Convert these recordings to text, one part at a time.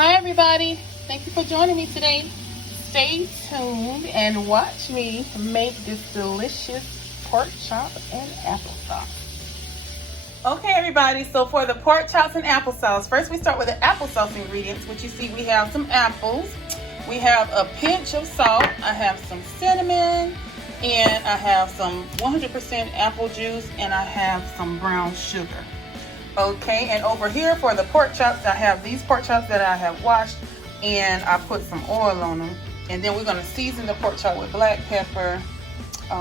Hi everybody, thank you for joining me today. Stay tuned and watch me make this delicious pork chop and applesauce. Okay everybody, so for the pork chops and applesauce, first we start with the applesauce ingredients, which you see we have some apples, we have a pinch of salt, I have some cinnamon, and I have some 100% apple juice, and I have some brown sugar. Okay, and over here for the pork chops, I have these pork chops that I have washed, and I put some oil on them. And then we're going to season the pork chop with black pepper,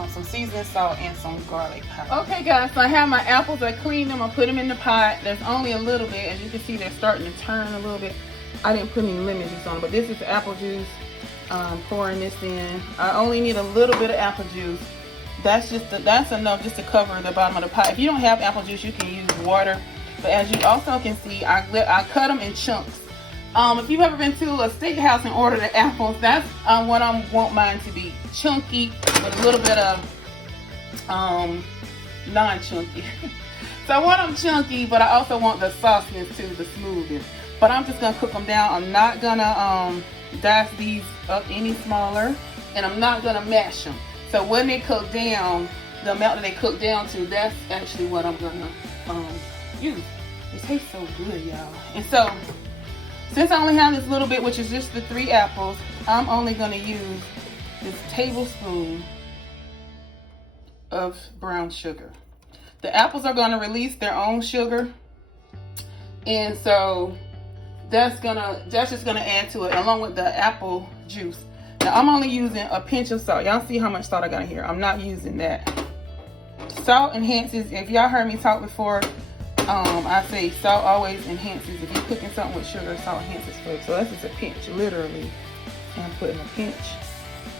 some seasoning salt, and some garlic powder. Okay guys, so I have my apples. I cleaned them. I put them in the pot. There's only a little bit. As you can see, they're starting to turn a little bit. I didn't put any lemon juice on them, but this is apple juice. Pouring this in. I only need a little bit of apple juice. That's enough just to cover the bottom of the pot. If you don't have apple juice, you can use water. But as you also can see, I cut them in chunks. If you've ever been to a steakhouse and ordered the apples, that's what I want mine to be. Chunky with a little bit of non-chunky. So I want them chunky, but I also want the sauciness too, the smoothness. But I'm just going to cook them down. I'm not going to dice these up any smaller, and I'm not going to mash them. So when they cook down, the amount that they cook down to, that's actually what I'm going to use. It tastes so good, y'all. And so, since I only have this little bit, which is just the 3 apples, I'm only going to use this tablespoon of brown sugar. The apples are going to release their own sugar, and so that's just gonna add to it, along with the apple juice. Now I'm only using a pinch of salt. Y'all see how much salt I got in here. I'm not using that. Salt enhances. If y'all heard me talk before, I say salt always enhances. If you're cooking something with sugar, salt enhances flavor. So that's just a pinch, literally. And I'm putting a pinch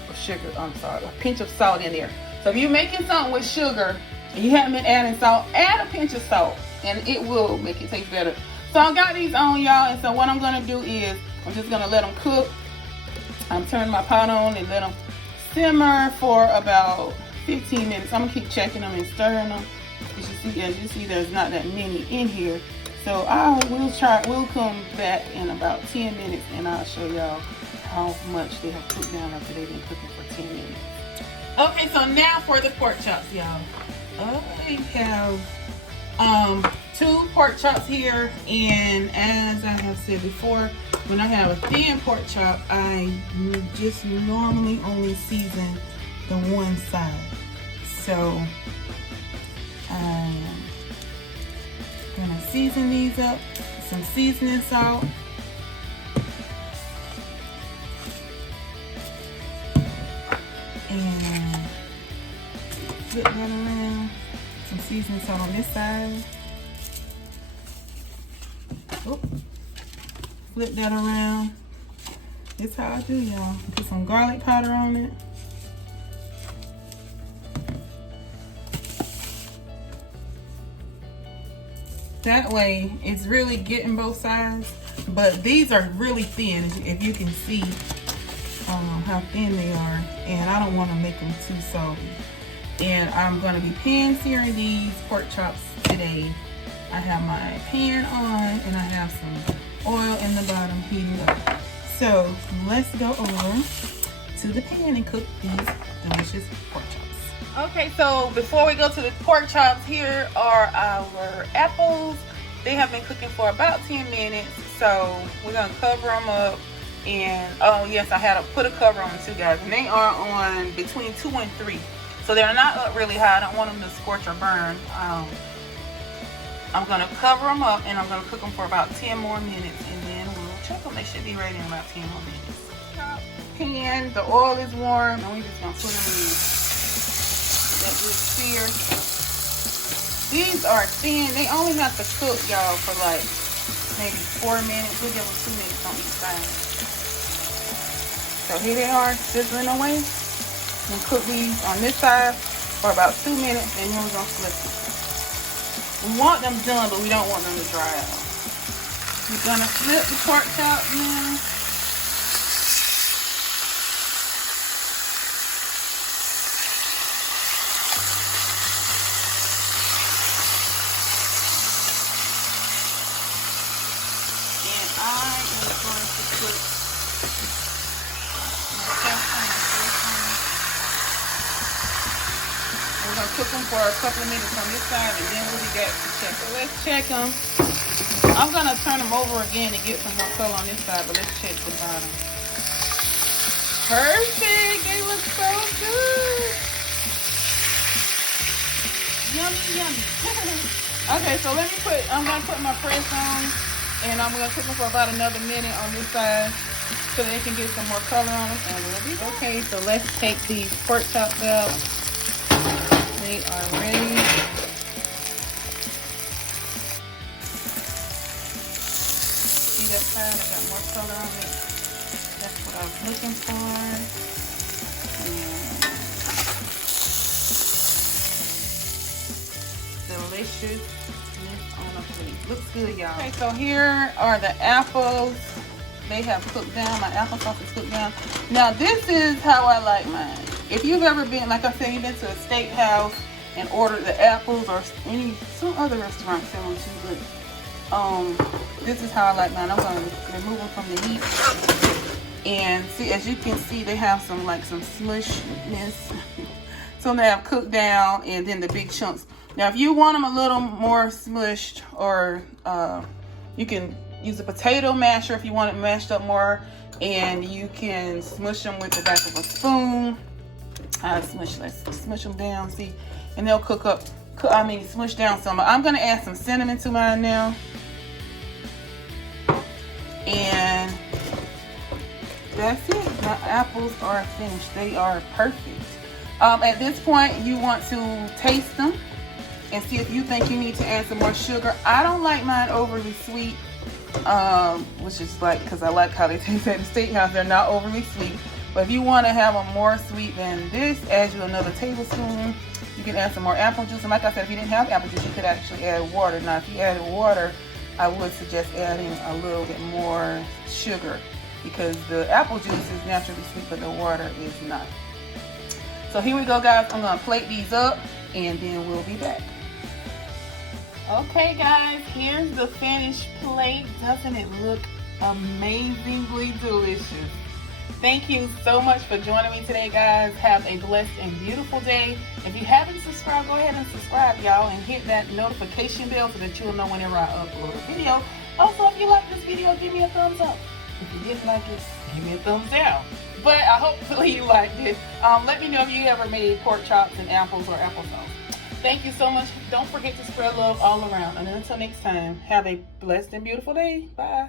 of sugar. I'm sorry, a pinch of salt in there. So if you're making something with sugar and you haven't been adding salt, add a pinch of salt, and it will make it taste better. So I got these on, y'all, and so what I'm gonna do is I'm just gonna let them cook. I'm turning my pot on and let them simmer for about 15 minutes. I'm gonna keep checking them and stirring them. As you see, there's not that many in here. So we'll come back in about 10 minutes and I'll show y'all how much they have cooked down after they've been cooking for 10 minutes. Okay, so now for the pork chops, y'all. I have 2 pork chops here, and as I have said before, when I have a thin pork chop, I just normally only season the one side. So I'm gonna season these up with some seasoning salt. And flip that around. Some seasoning salt on this side. Oop. Flip that around. This is how I do, y'all. Put some garlic powder on it. That way it's really getting both sides. But these are really thin, if you can see how thin they are. And I don't want to make them too salty. And I'm going to be pan searing these pork chops today. I have my pan on and I have some oil in the bottom heating up. So let's go over to the pan and cook these delicious pork chops. Okay, so before we go to the pork chops, here are our apples. They have been cooking for about 10 minutes. So we're going to cover them up. And oh yes, I had to put a cover on them too, guys. And they are on between 2 and 3. So they're not up really high. I don't want them to scorch or burn. I'm going to cover them up and I'm going to cook them for about 10 more minutes, and then we'll check them. They should be ready in about 10 more minutes. Pan, the oil is warm, and we're just going to put them in. Let this sear. These are thin. They only have to cook, y'all, for like maybe 4 minutes. We'll give them 2 minutes on each side. So here they are, sizzling away. We'll cook these on this side for about 2 minutes, and then we're going to flip them. We want them done, but we don't want them to dry out. We're going to flip the pork chop now. And I am going to cook them for a couple of minutes on this side, and then we'll be back to check. So let's check them. I'm gonna turn them over again to get some more color on this side, but let's check the bottom. Perfect. They look so good. Yummy, yummy. Okay, so I'm gonna put my press on, and I'm gonna cook them for about another minute on this side so they can get some more color on them, and we'll be okay. So let's take these pork chops out. They are ready. See that side? I got more color on it. That's what I was looking for. And deliciousness on a plate. Looks good, y'all. Okay, so here are the apples. They have cooked down. My applesauce is cooked down. Now, this is how I like mine. If you've ever been, like I said, you've been to a steakhouse and ordered the apples, or some other restaurant sell them too, but this is how I like mine. I'm going to remove them from the heat. And see, as you can see, they have some smushness. Some they have cooked down, and then the big chunks. Now, if you want them a little more smushed, or you can use a potato masher if you want it mashed up more, and you can smush them with the back of a spoon. Let's smush them down, see, and they'll smush down some. I'm gonna add some cinnamon to mine now, and that's it. My apples are finished. They are perfect. At this point, you want to taste them and see if you think you need to add some more sugar. I don't like mine overly sweet, which is because I like how they taste at the steakhouse. They're not overly sweet. But if you want to have them more sweet than this, add you another tablespoon. You can add some more apple juice. And like I said, if you didn't have apple juice, you could actually add water. Now, if you added water, I would suggest adding a little bit more sugar, because the apple juice is naturally sweet, but the water is not. So here we go, guys. I'm going to plate these up, and then we'll be back. Okay, guys, here's the finished plate. Doesn't it look amazingly delicious? Thank you so much for joining me today, guys. Have a blessed and beautiful day. If you haven't subscribed, go ahead and subscribe, y'all, and hit that notification bell so that you'll know whenever I upload a video. Also, if you like this video, give me a thumbs up. If you didn't like it, give me a thumbs down. But hopefully you liked it. Let me know if you ever made pork chops and apples or applesauce. Thank you so much. Don't forget to spread love all around. And until next time, have a blessed and beautiful day. Bye.